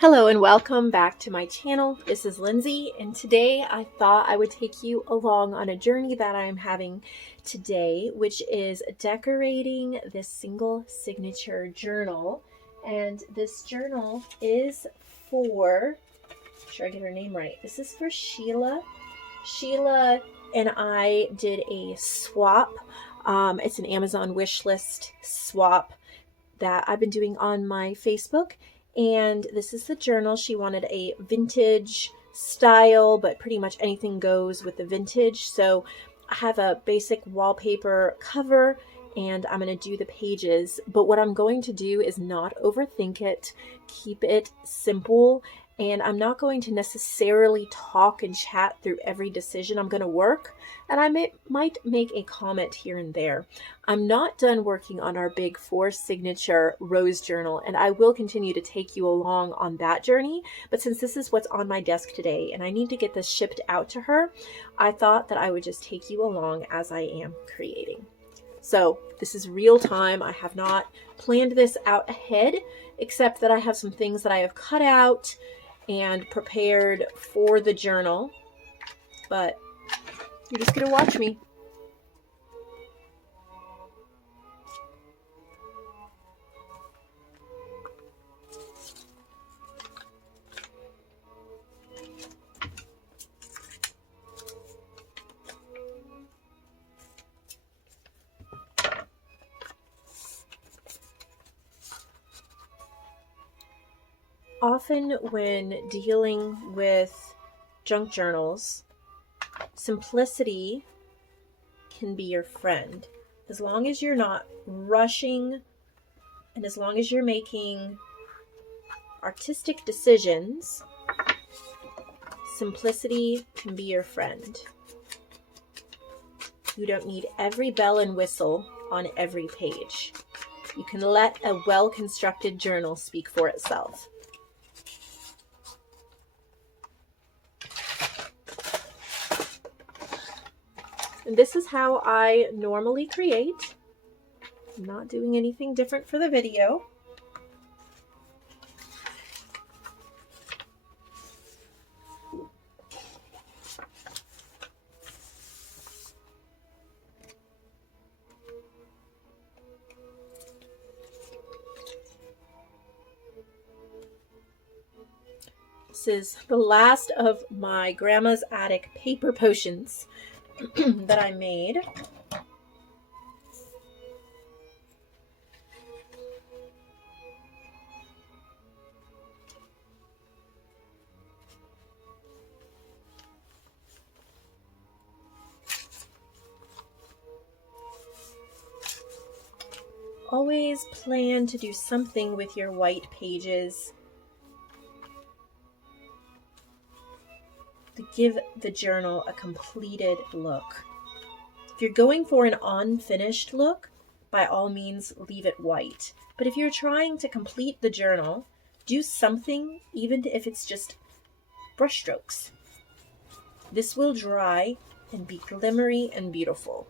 Hello and welcome back to my channel. This is Lindsay, and today I thought I would take you along on a journey that I'm having today, which is decorating this single signature journal. And this journal is for, make sure I get her name right. This is for Sheila. Sheila and I did a swap. It's an Amazon wish list swap that I've been doing on my Facebook. And this is the journal. She wanted a vintage style, but pretty much anything goes with the vintage. So I have a basic wallpaper cover and I'm going to do the pages. But what I'm going to do is not overthink it, keep it simple. And I'm not going to necessarily talk and chat through every decision. I'm going to work, and I might make a comment here and there. I'm not done working on our big 4 signature rose journal, and I will continue to take you along on that journey. But since this is what's on my desk today, and I need to get this shipped out to her, I thought that I would just take you along as I am creating. So this is real time. I have not planned this out ahead, except that I have some things that I have cut out and prepared for the journal, but you're just gonna watch me. Often when dealing with junk journals, simplicity can be your friend. As long as you're not rushing and as long as you're making artistic decisions, simplicity can be your friend. You don't need every bell and whistle on every page. You can let a well-constructed journal speak for itself. And this is how I normally create. I'm not doing anything different for the video. This is the last of my grandma's attic paper potions that I made. Always plan to do something with your white pages to give the journal a completed look. If you're going for an unfinished look, by all means leave it white. But if you're trying to complete the journal, do something, even if it's just brush strokes. This will dry and be glimmery and beautiful.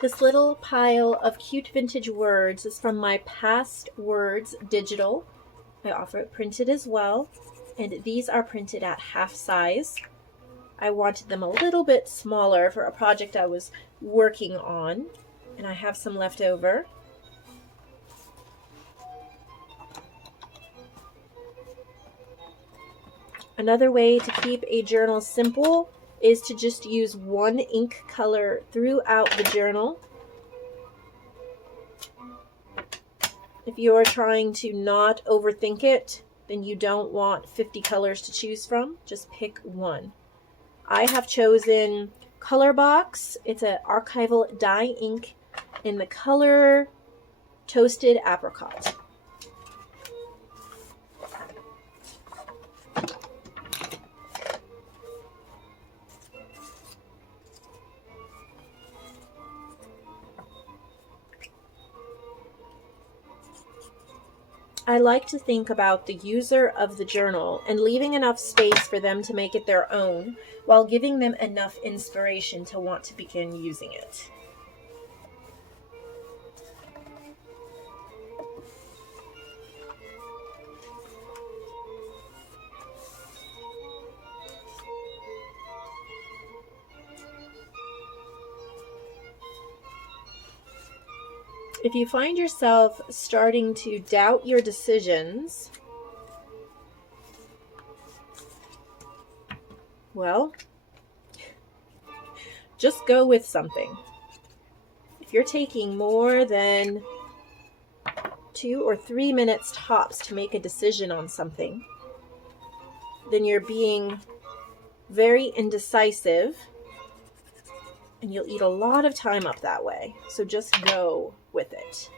This little pile of cute vintage words is from my Past Words digital. I offer it printed as well, and these are printed at half size. I wanted them a little bit smaller for a project I was working on, and I have some left over. Another way to keep a journal simple is to just use one ink color throughout the journal. If you're trying to not overthink it, then you don't want 50 colors to choose from. Just pick one. I have chosen Color Box. It's an archival dye ink in the color Toasted Apricot. I like to think about the user of the journal and leaving enough space for them to make it their own while giving them enough inspiration to want to begin using it. If you find yourself starting to doubt your decisions, well, just go with something. If you're taking more than 2 or 3 minutes tops to make a decision on something, then you're being very indecisive and you'll eat a lot of time up that way. So just go with it.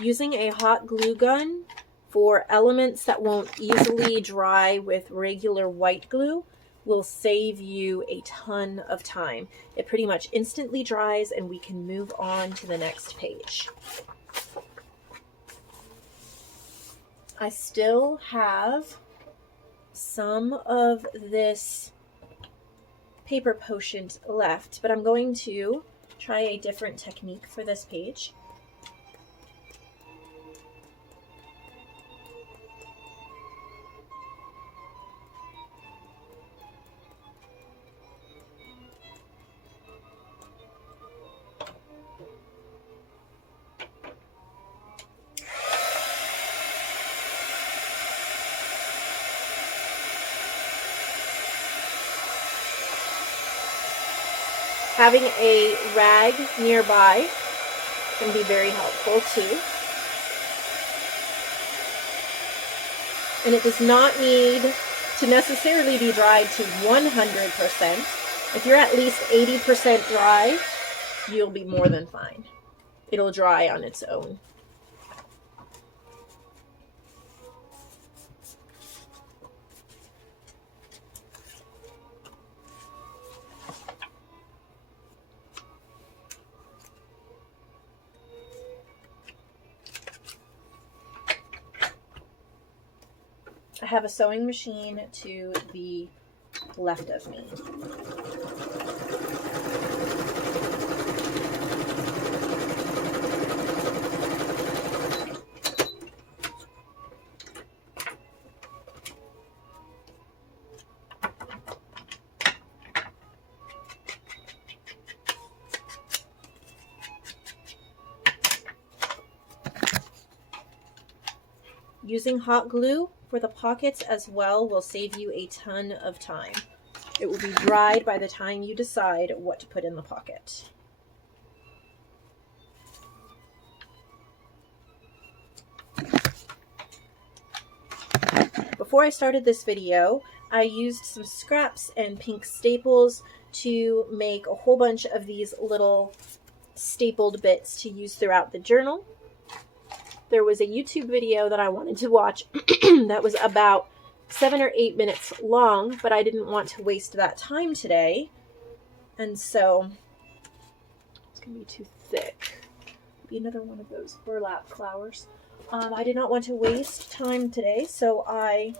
Using a hot glue gun for elements that won't easily dry with regular white glue will save you a ton of time. It pretty much instantly dries and we can move on to the next page. I still have some of this paper potion left, but I'm going to try a different technique for this page. Having a rag nearby can be very helpful too. And it does not need to necessarily be dried to 100%. If you're at least 80% dry, you'll be more than fine. It'll dry on its own. I have a sewing machine to the left of me. Using hot glue for the pockets as well will save you a ton of time. It will be dried by the time you decide what to put in the pocket. Before I started this video, I used some scraps and pink staples to make a whole bunch of these little stapled bits to use throughout the journal. There was a YouTube video that I wanted to watch that was about 7 or 8 minutes long, but I didn't want to waste that time today. And so it's going to be too thick. Be another one of those burlap flowers. I did not want to waste time today, so I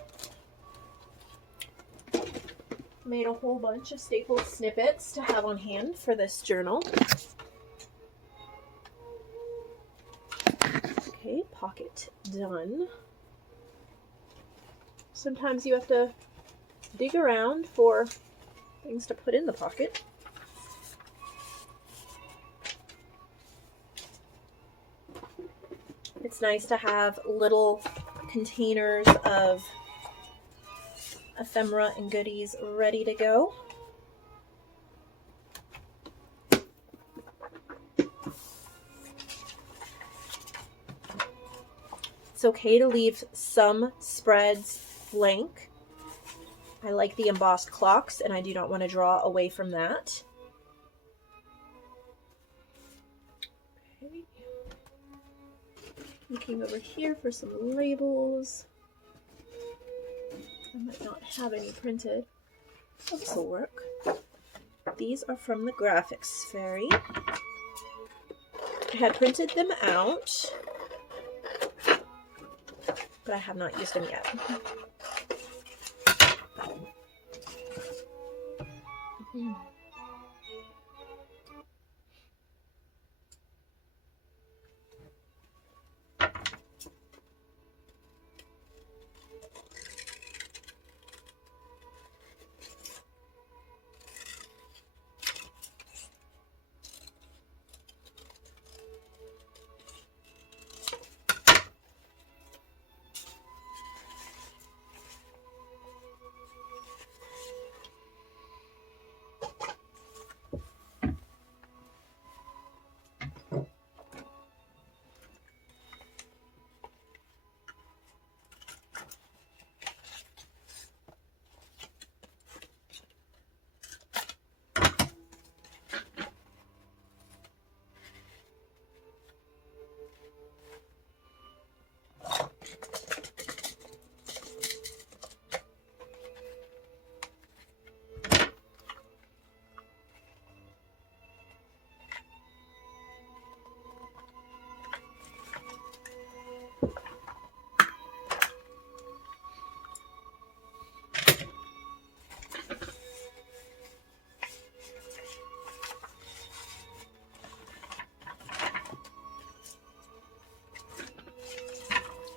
made a whole bunch of stapled snippets to have on hand for this journal. Okay, pocket done. Sometimes you have to dig around for things to put in the pocket. It's nice to have little containers of ephemera and goodies ready to go. It's okay to leave some spreads blank. I like the embossed clocks, and I do not want to draw away from that. Okay. Looking over here for some labels. I might not have any printed. This will work. These are from the Graphics Fairy. I had printed them out, but I have not used them yet.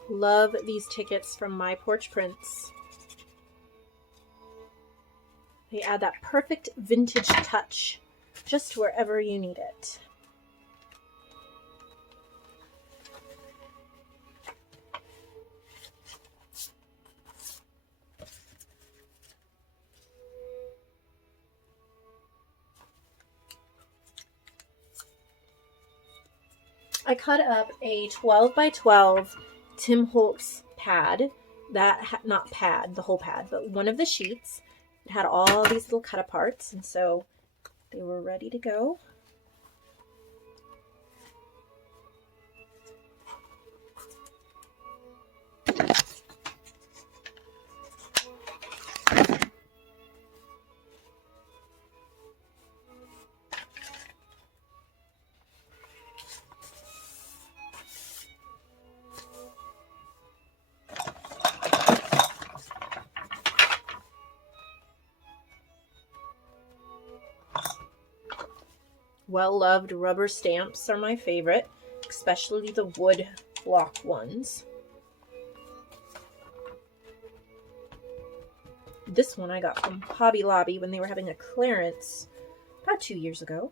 Love these tickets from My Porch Prints. They add that perfect vintage touch just wherever you need it. I cut up a 12 by 12 Tim Holtz pad, not pad, the whole pad, but one of the sheets. It had all these little cut aparts, and so they were ready to go. Well-loved rubber stamps are my favorite, especially the wood block ones. This one I got from Hobby Lobby when they were having a clearance about 2 years ago.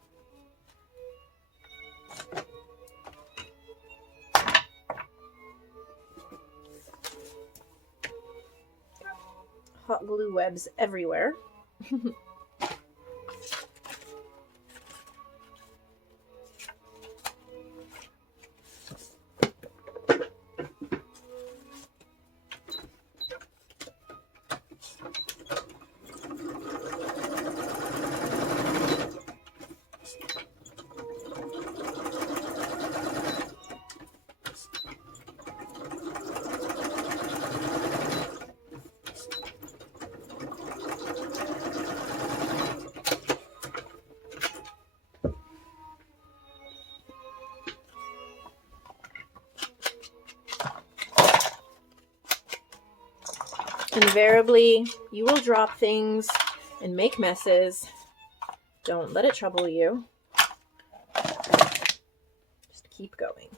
Hot glue webs everywhere. Invariably, you will drop things and make messes. Don't let it trouble you. Just keep going.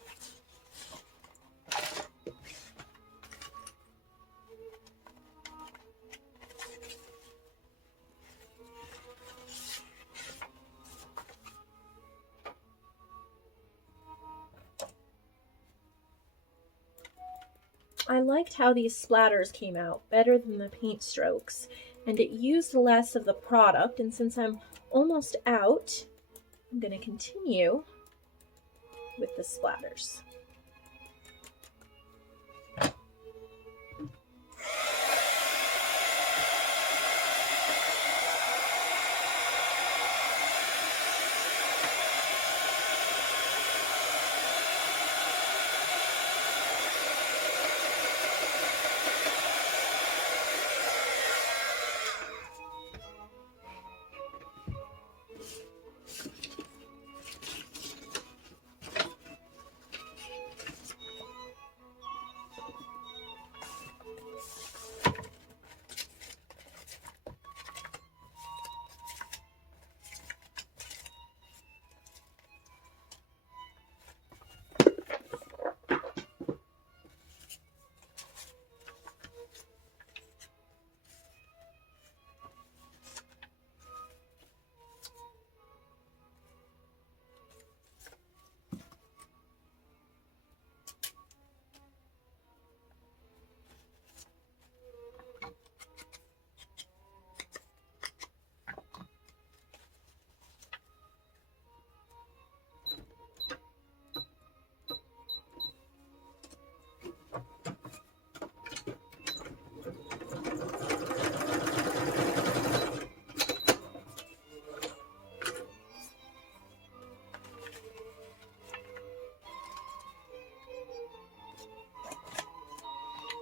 I liked how these splatters came out better than the paint strokes, and it used less of the product, and since I'm almost out, I'm going to continue with the splatters.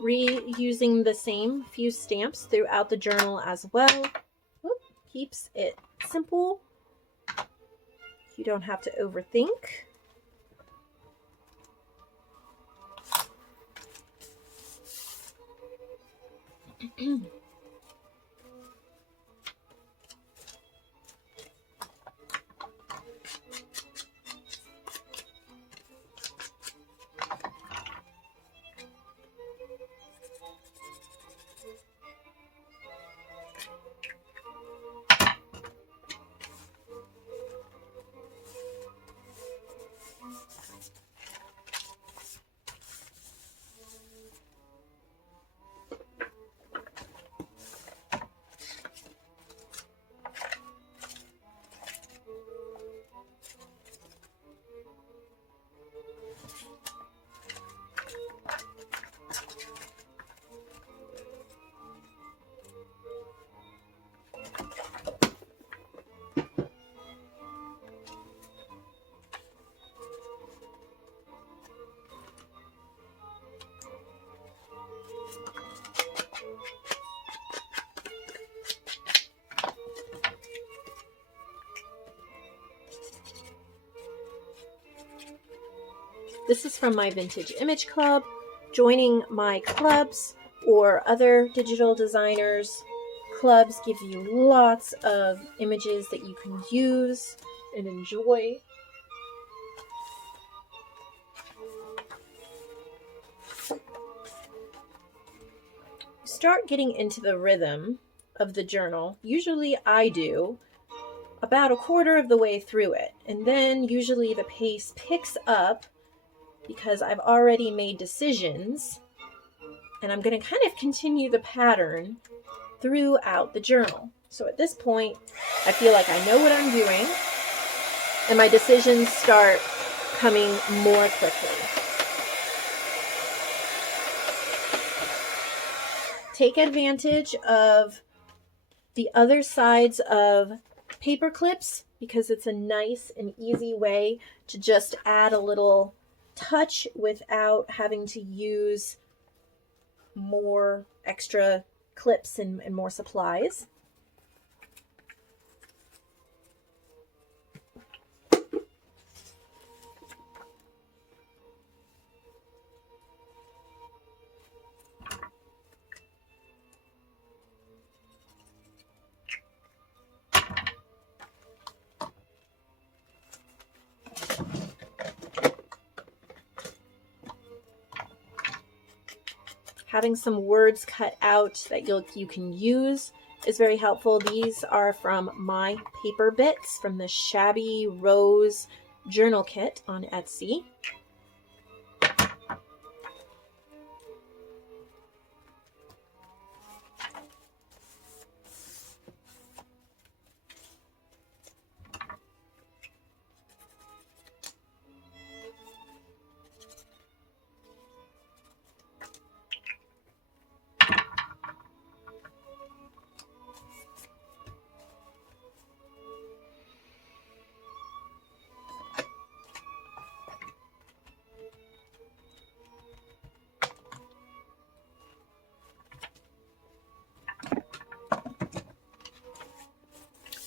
Reusing the same few stamps throughout the journal as well. Whoop, keeps it simple. You don't have to overthink. This is from my Vintage Image Club. Joining my clubs or other digital designers clubs give you lots of images that you can use and enjoy. Start getting into the rhythm of the journal. Usually I do about a quarter of the way through it, and then usually the pace picks up because I've already made decisions, and I'm going to kind of continue the pattern throughout the journal. So at this point, I feel like I know what I'm doing, and my decisions start coming more quickly. Take advantage of the other sides of paper clips because it's a nice and easy way to just add a little touch without having to use more extra clips and more supplies. Having some words cut out that you can use is very helpful. These are from my paper bits from the Shabby Rose journal kit on Etsy.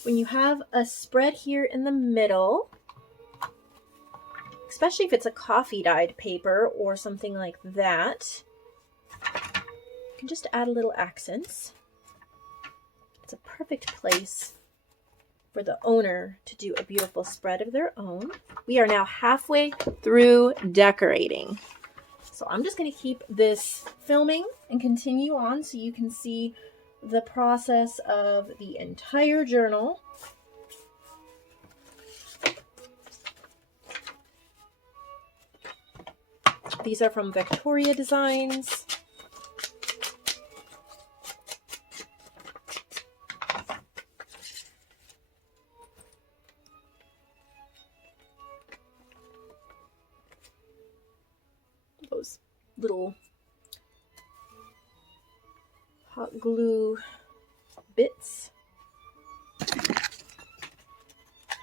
when you have a spread here in the middle, especially if it's a coffee dyed paper or something like that, you can just add a little accents. It's a perfect place for the owner to do a beautiful spread of their own. We are now halfway through decorating. So I'm just going to keep this filming and continue on so you can see the process of the entire journal. These are from Victoria Designs. Those little hot glue bits.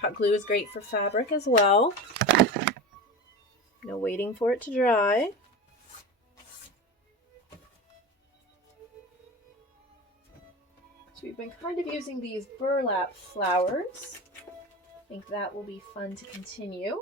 Hot glue is great for fabric as well. No waiting for it to dry. So we've been kind of using these burlap flowers. I think that will be fun to continue.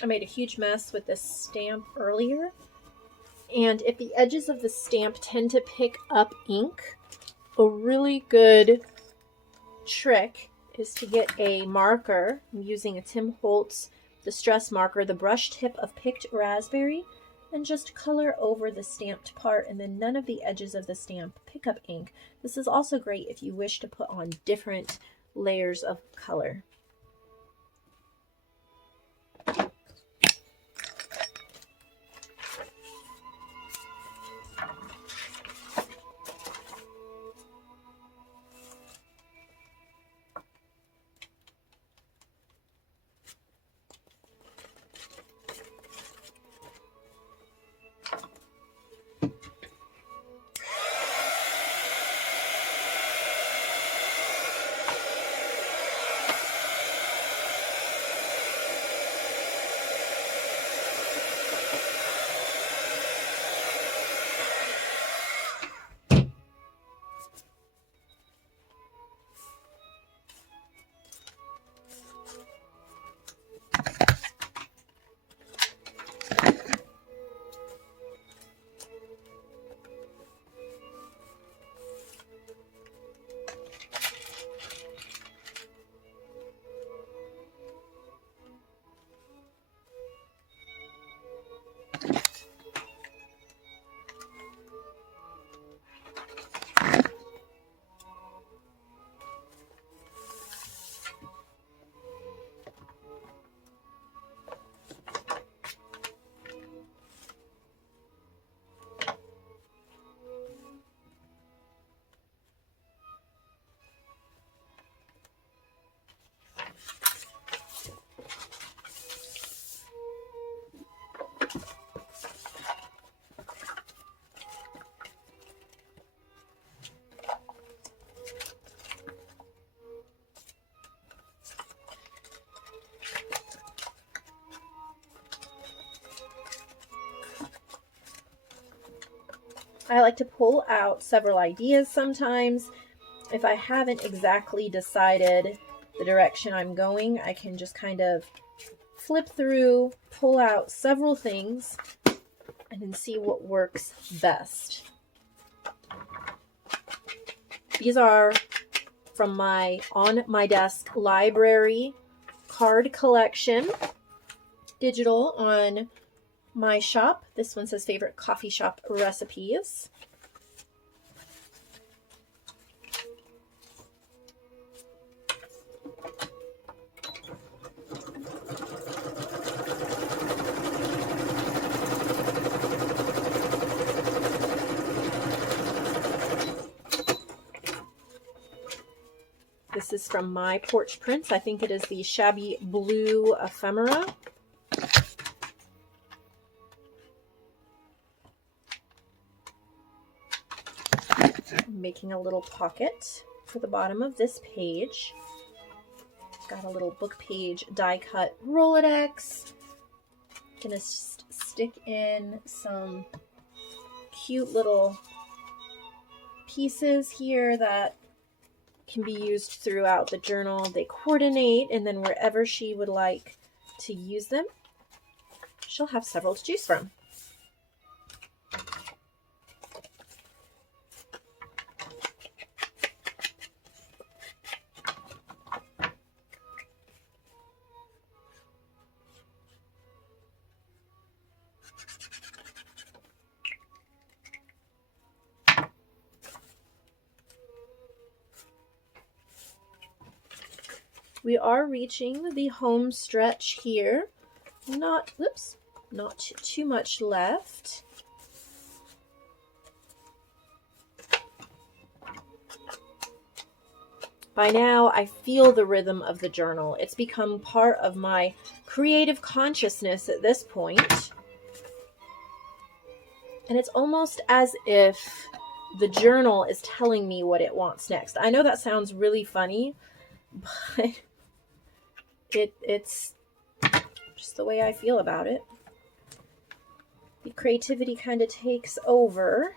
I made a huge mess with this stamp earlier, and if the edges of the stamp tend to pick up ink, a really good trick is to get a marker. I'm using a Tim Holtz Distress marker, the brush tip of picked raspberry, and just color over the stamped part, and then none of the edges of the stamp pick up ink. This is also great if you wish to put on different layers of color. I like to pull out several ideas sometimes. If I haven't exactly decided the direction I'm going, I can just kind of flip through, pull out several things, and then see what works best. These are from my On My Desk library card collection, digital on my shop. This one says favorite coffee shop recipes. This is from my Porch Prints. I think it is the Shabby Blue Ephemera. I'm making a little pocket for the bottom of this page. Got a little book page die cut Rolodex. Gonna stick in some cute little pieces here that can be used throughout the journal. They coordinate, and then wherever she would like to use them, she'll have several to choose from. We are reaching the home stretch here. Not too much left. By now, I feel the rhythm of the journal. It's become part of my creative consciousness at this point. And it's almost as if the journal is telling me what it wants next. I know that sounds really funny, but it's just the way I feel about it. The creativity kind of takes over.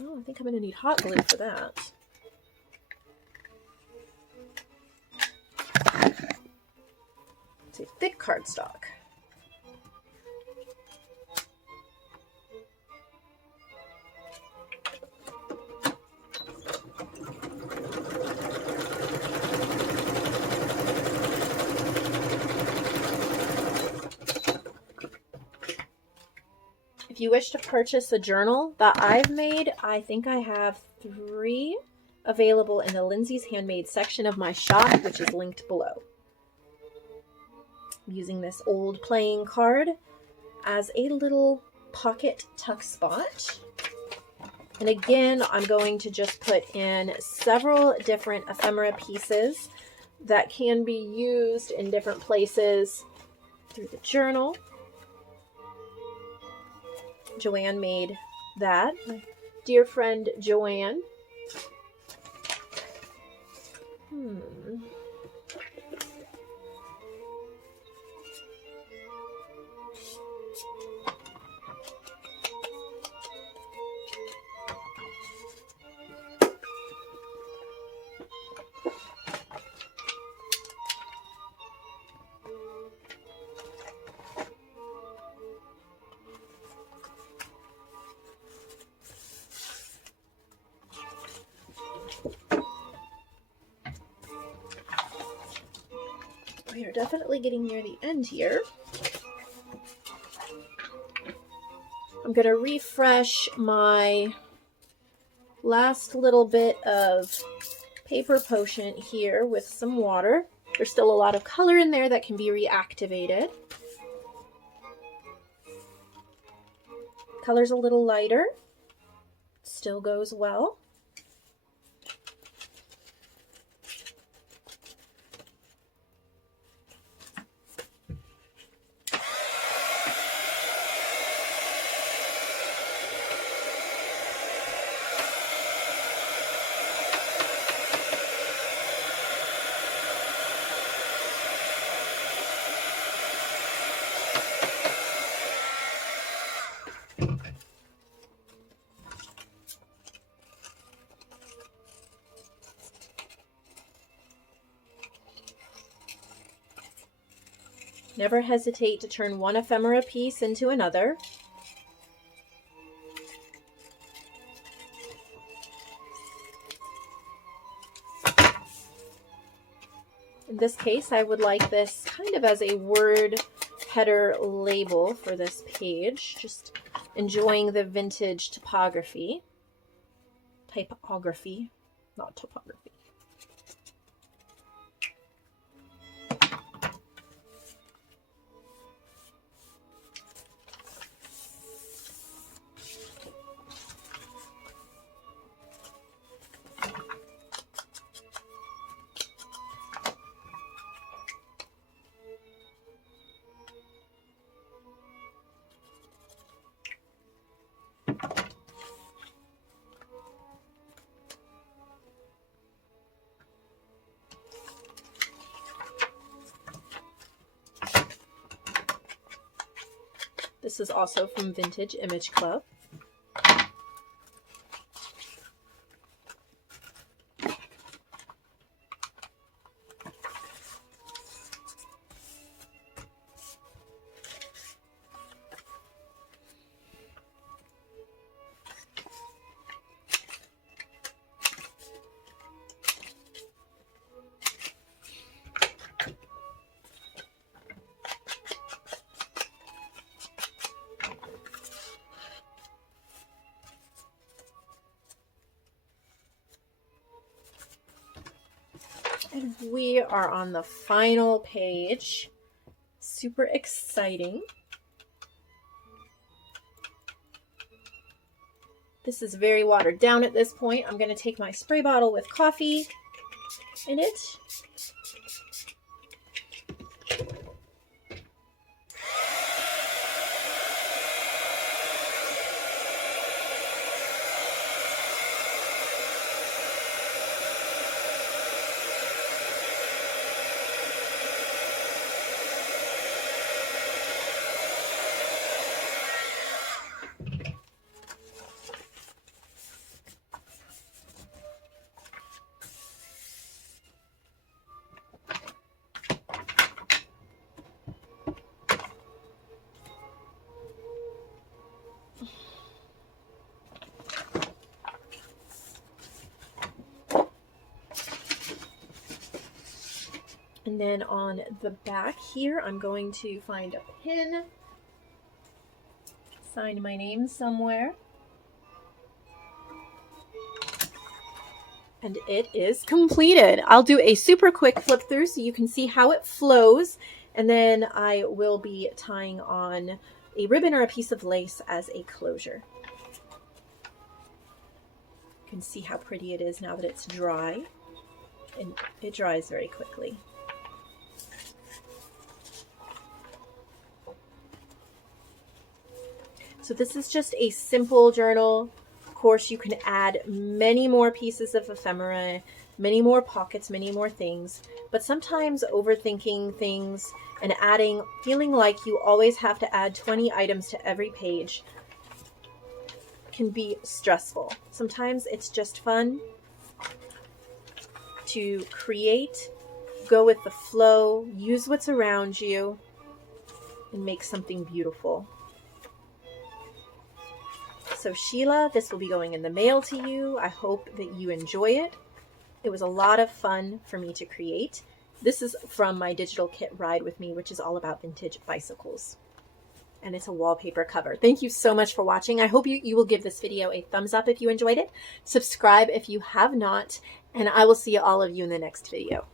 Oh, I think I'm going to need hot glue for that. It's a thick cardstock. If you wish to purchase a journal that I've made, I think I have 3 available in the Lindsay's Handmade section of my shop, which is linked below. I'm using this old playing card as a little pocket tuck spot. And again, I'm going to just put in several different ephemera pieces that can be used in different places through the journal. Joanne made that. My dear friend Joanne. We are definitely getting near the end here. I'm going to refresh my last little bit of paper potion here with some water. There's still a lot of color in there that can be reactivated. Color's a little lighter. Still goes well. Never hesitate to turn one ephemera piece into another. In this case, I would like this kind of as a word header label for this page. Just enjoying the vintage typography, not topography. This is also from Vintage Image Club. And we are on the final page. Super exciting. This is very watered down at this point. I'm going to take my spray bottle with coffee in it. And then on the back here, I'm going to find a pin, sign my name somewhere. And it is completed. I'll do a super quick flip through so you can see how it flows. And then I will be tying on a ribbon or a piece of lace as a closure. You can see how pretty it is now that it's dry. And it dries very quickly. So this is just a simple journal. Of course, you can add many more pieces of ephemera, many more pockets, many more things. But sometimes overthinking things and feeling like you always have to add 20 items to every page can be stressful. Sometimes it's just fun to create, go with the flow, use what's around you, and make something beautiful. So Sheila, this will be going in the mail to you. I hope that you enjoy it. It was a lot of fun for me to create. This is from my digital kit Ride With Me, which is all about vintage bicycles. And it's a wallpaper cover. Thank you so much for watching. I hope you will give this video a thumbs up if you enjoyed it. Subscribe if you have not. And I will see all of you in the next video.